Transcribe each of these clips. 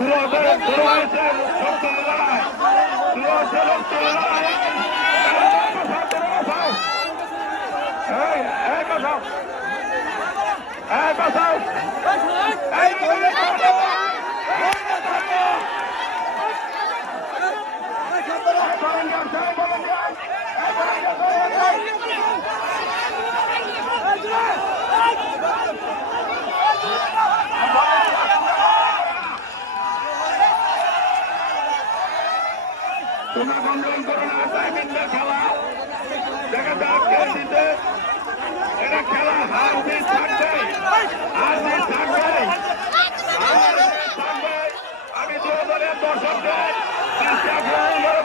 শুরু হয়েছে রক্ত লড়াই শুরু হচ্ছে রক্ত লড়াই এই তোমরা বন্ধন করো না টাইমিংটা খেলা দেখা যাক কে জিতে এটা খেলা হার জিত থাকবে হার জিত থাকবে আমি দলের দর্শকদের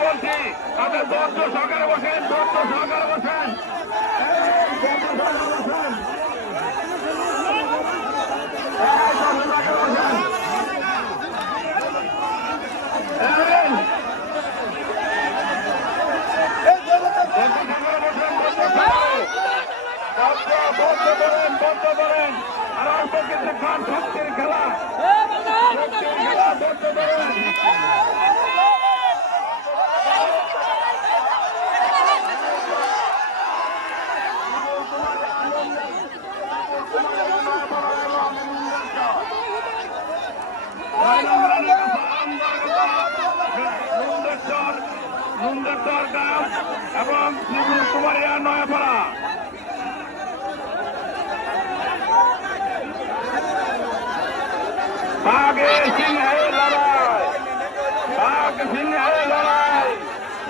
বলছি আপনার ধৈর্য সহকারে বসেন ধৈর্য সহকারে বসেন এই, ধৈর্য সহকারে বসেন। এই, ধৈর্য সহকারে বসেন। এই, বন্ধ করেন বন্ধ করেন। আর অল্প কিছুক্ষণ শক্তির খেলা। শক্তির খেলা বন্ধ করেন এবং শ্রীপুর কুমারিয়া নয়াপাড়া। বাঘে সিংহে লড়াই। বাঘ, সিংহে লড়াই।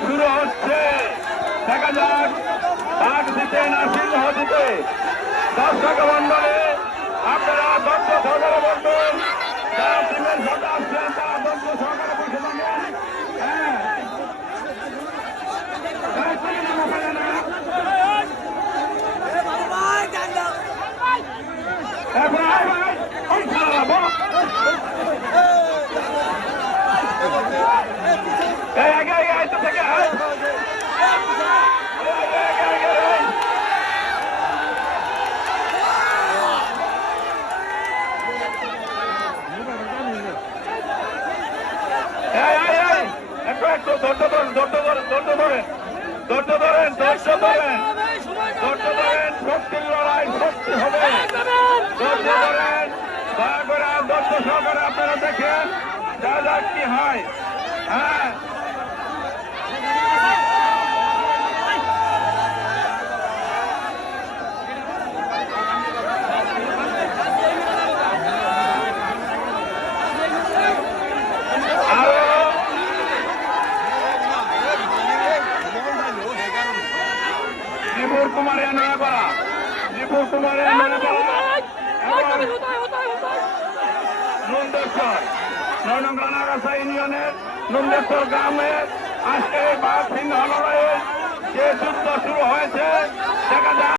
শুরু হচ্ছে। দেখা যাক, বাঘ দিতে না সিংহ দিতে দর্শক মন্ডলে আপনারা দর্শ সহকারে বলবেন, যারা টিমের সাথে ধৈর্য ধরেন, ধৈর্য ধরেন, ধৈর্য ধরেন, ধৈর্য ধরেন, ধৈর্য ধরেন, ধৈর্য ধরেন, শক্তির লড়াই, শক্তি হবে। ধৈর্য ধরেন, দয়া করে ধৈর্য সহকারে আপনারা দেখেন, যা যাক কি হয়। হ্যাঁ কুমারের নয়াপাড়া ত্রিপুর কুমারের নয়াপাড়া এবং নন্দেশ্বর নয় নং রানাগাছা ইউনিয়নের নন্দেশ্বর গ্রামের আজকে এই বাঘ সিংহ লড়াইয়ের যে যুদ্ধ শুরু হয়েছে দেখা যায়